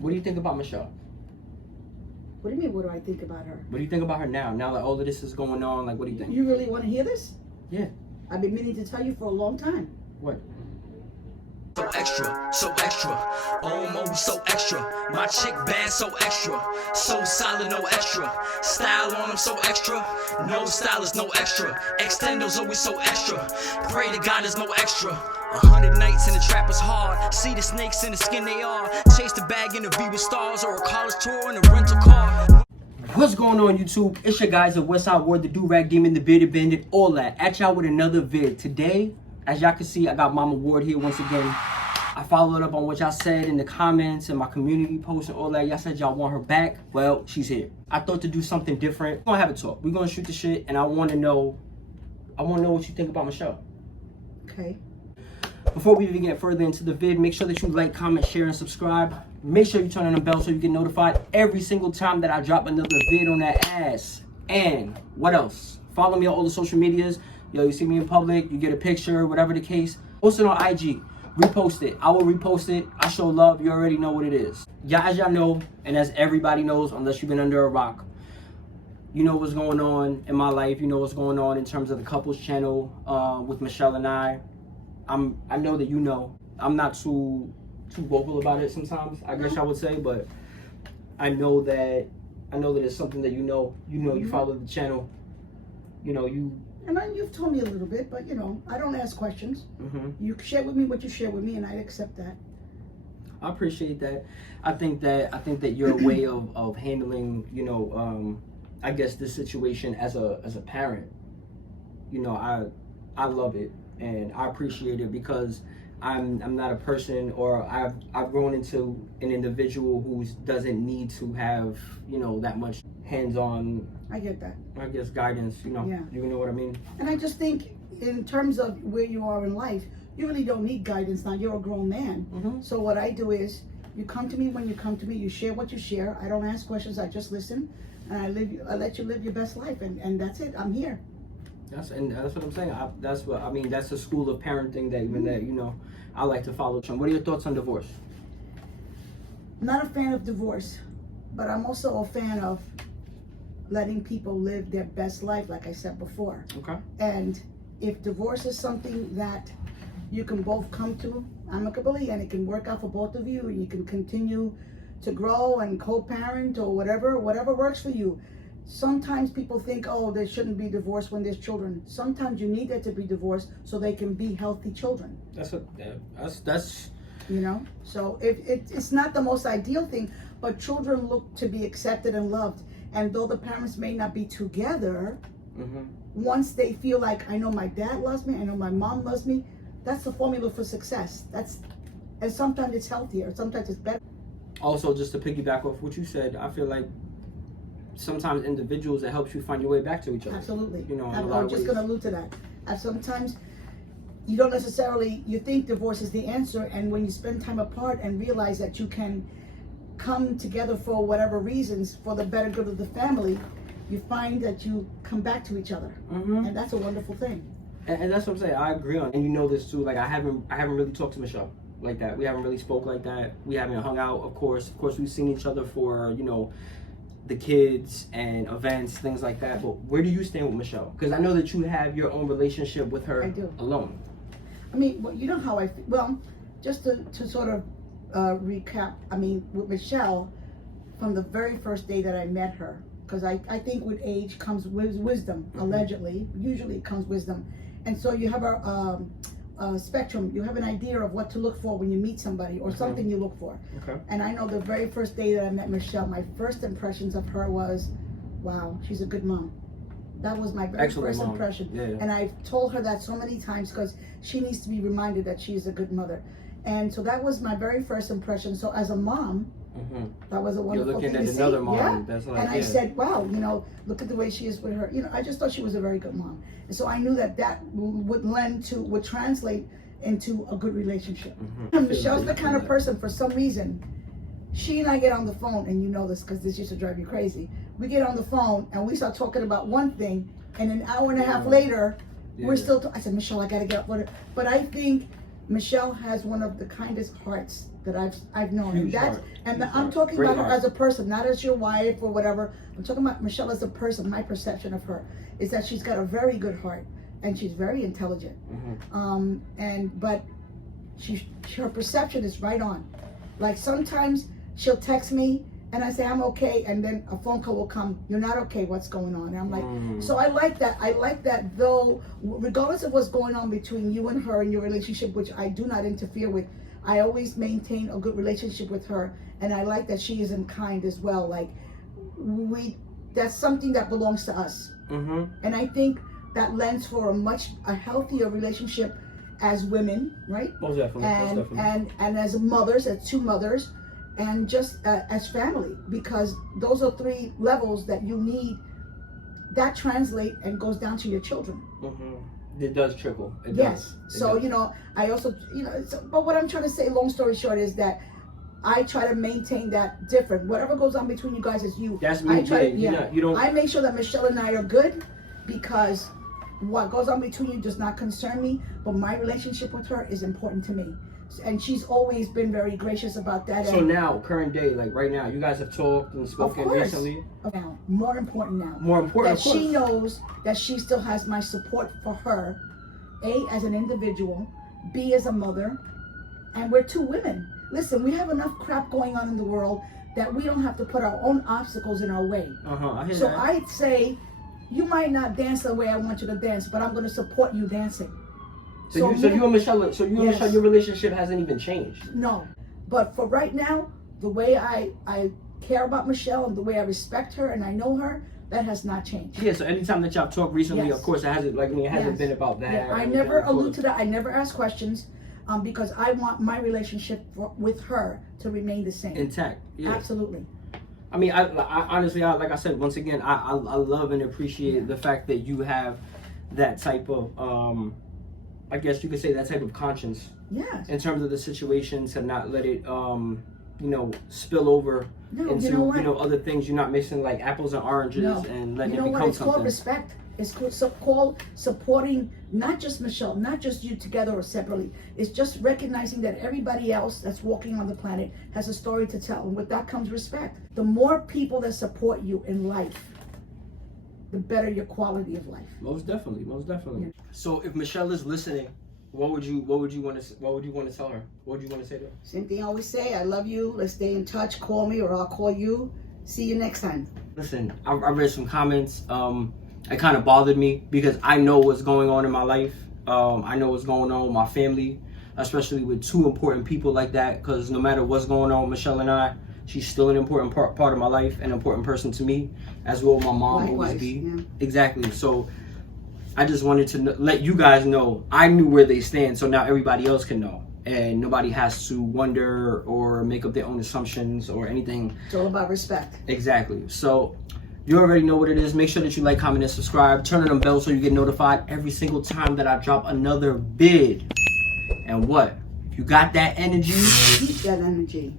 What do you think about Michelle? What do you mean, what do I think about her? What do you think about her now? Now that all of this is going on, like, what do you think? You really want to hear this? Yeah. I've been meaning to tell you for a long time. What? So extra, almost so extra. My chick bad, so extra, so solid, no extra. Style on them, so extra. No style is no extra. Extendo's always so extra. Pray to God there's no extra. 100 nights in the trap is hard. See the snakes in the skin they are. Chase the bag in the V with stars or a college tour in a rental car. What's going on, YouTube? It's your guys at Westside Ward, the do-rag demon, the bearded bandit, all that. At y'all with another vid. Today, as y'all can see, I got Mama Ward here once again. I followed up on what y'all said in the comments and my community posts and all that. Y'all said y'all want her back. Well, she's here. I thought to do something different. We're gonna have a talk. We're gonna shoot the shit, and I wanna know what you think about Michelle. Okay. Before we even get further into the vid, make sure that you like, comment, share, and subscribe. Make sure you turn on the bell so you get notified every single time that I drop another vid on that ass. And what else? Follow me on all the social medias. Yo, you see me in public, you get a picture, whatever the case. Post it on IG. Repost it. I will repost it. I show love. You already know what it is. Yeah, as y'all know, and as everybody knows, unless you've been under a rock, you know what's going on in my life. You know what's going on in terms of the couples channel with Michelle and I. I know that you know. I'm not too vocal about it sometimes, I guess I would say, but I know that it's something that you know. You follow the channel. You know, And then you've told me a little bit, but I don't ask questions. You share with me what you share with me, and I accept that. I appreciate that. I think that your way of handling, I guess this situation as a parent, I love it and I appreciate it because I'm not a person, or I've grown into an individual who doesn't need to have that much hands-on. I get that. I guess guidance. Yeah. You know what I mean. And I just think, in terms of where you are in life, you really don't need guidance now. You're a grown man. So what I do is, you come to me when you come to me. You share what you share. I don't ask questions. I just listen, and I let you live your best life, and that's it. I'm here. That's what I'm saying. That's the school of parenting that I like to follow. What are your thoughts on divorce? Not a fan of divorce, but I'm also a fan of letting people live their best life, like I said before. Okay. And if divorce is something that you can both come to amicably, and it can work out for both of you, and you can continue to grow and co-parent or whatever works for you. Sometimes people think, oh, there shouldn't be divorce when there's children. Sometimes you need there to be divorce so they can be healthy children. That's So it's not the most ideal thing, but children look to be accepted and loved. And though the parents may not be together, once they feel like, I know my dad loves me, I know my mom loves me, that's the formula for success. And sometimes it's healthier, sometimes it's better. Also, just to piggyback off what you said, I feel like sometimes individuals, it helps you find your way back to each other. Absolutely. I'm just going to allude to that. And sometimes you don't necessarily, you think divorce is the answer, and when you spend time apart and realize that you can come together for whatever reasons, for the better good of the family, you find that you come back to each other. And that's a wonderful thing. And that's what I'm saying. I agree on, and you know this too. Like I haven't really talked to Michelle like that. We haven't really spoke like that. We haven't hung out. Of course, we've seen each other for the kids and events, things like that. But where do you stand with Michelle? Because I know that you have your own relationship with her. I do. Alone. I mean, well, you know how I feel. Well, just to sort of recap. I mean, with Michelle, from the very first day that I met her, because I think with age comes wisdom. Allegedly, usually it comes wisdom. And so you have a spectrum. You have an idea of what to look for when you meet somebody, or something you look for. Okay. And I know the very first day that I met Michelle, my first impressions of her was, wow, she's a good mom. That was my very first impression. Yeah. And I've told her that so many times because she needs to be reminded that she is a good mother. And so that was my very first impression. So as a mom, that was a wonderful thing to see. You're looking at another mom. Yeah. That's like, and I said, wow, look at the way she is with her. I just thought she was a very good mom. And so I knew that would translate into a good relationship. Michelle's the kind of person, for some reason, she and I get on the phone, and you know this because this used to drive you crazy. We get on the phone and we start talking about one thing, and an hour and a half later, we're still I said, Michelle, I gotta get up with her. But I think, Michelle has one of the kindest hearts that I've known. Huge And that's heart. and Huge I'm heart. talking Great about her heart. as a person, not as your wife or whatever. I'm talking about Michelle as a person. My perception of her is that she's got a very good heart and she's very intelligent. But her perception is right on. Like sometimes she'll text me and I say I'm okay, and then a phone call will come. You're not okay. What's going on? And I'm like, so I like that. I like that, though, regardless of what's going on between you and her and your relationship, which I do not interfere with. I always maintain a good relationship with her, and I like that she isn't kind as well. Like that's something that belongs to us, and I think that lends for a healthier relationship as women, right? Most definitely. And as mothers, as two mothers. And just as family, because those are three levels that you need that translate and goes down to your children. It does trickle. It yes. Does. So, I also, but what I'm trying to say, long story short, is that I try to maintain that different. Whatever goes on between you guys is you. That's me. You don't. I make sure that Michelle and I are good, because what goes on between you does not concern me, but my relationship with her is important to me. And she's always been very gracious about that. So now, current day, like right now, you guys have talked and spoken recently. Now, more important now. More important, that she knows that she still has my support for her, A, as an individual, B, as a mother, and we're two women. Listen, we have enough crap going on in the world that we don't have to put our own obstacles in our way. I hear so that. I'd say, you might not dance the way I want you to dance, but I'm going to support you dancing. So you and Michelle, Michelle, your relationship hasn't even changed. No, but for right now, the way I care about Michelle and the way I respect her and I know her, that has not changed. Yeah. So anytime that y'all talked recently, of course, it hasn't been about that. Yeah, I never allude to that. I never ask questions, because I want my relationship with her to remain the same, intact. Yeah. Absolutely. I mean, I honestly, like I said, once again, I love and appreciate the fact that you have that type of I guess you could say that type of conscience. Yeah. In terms of the situation, to not let it spill over into other things. You're not mixing like apples and oranges and letting it become it's something. Called respect. It's called supporting not just Michelle, not just you together or separately. It's just recognizing that everybody else that's walking on the planet has a story to tell, and with that comes respect. The more people that support you in life, the better your quality of life. Most definitely. Yeah. So if Michelle is listening, what would you want to tell her? What would you want to say to her? Same thing I always say. I love you. Let's stay in touch. Call me or I'll call you. See you next time. Listen, I read some comments. It kind of bothered me because I know what's going on in my life. I know what's going on with my family, especially with two important people like that. Because no matter what's going on with Michelle and I, she's still an important part of my life, an important person to me, as well as my mom always be. Yeah. Exactly. So I just wanted to let you guys know I knew where they stand, so now everybody else can know. And nobody has to wonder or make up their own assumptions or anything. It's all about respect. Exactly. So you already know what it is. Make sure that you like, comment, and subscribe. Turn on the bell so you get notified every single time that I drop another vid. And what? If you got that energy, Keep that energy.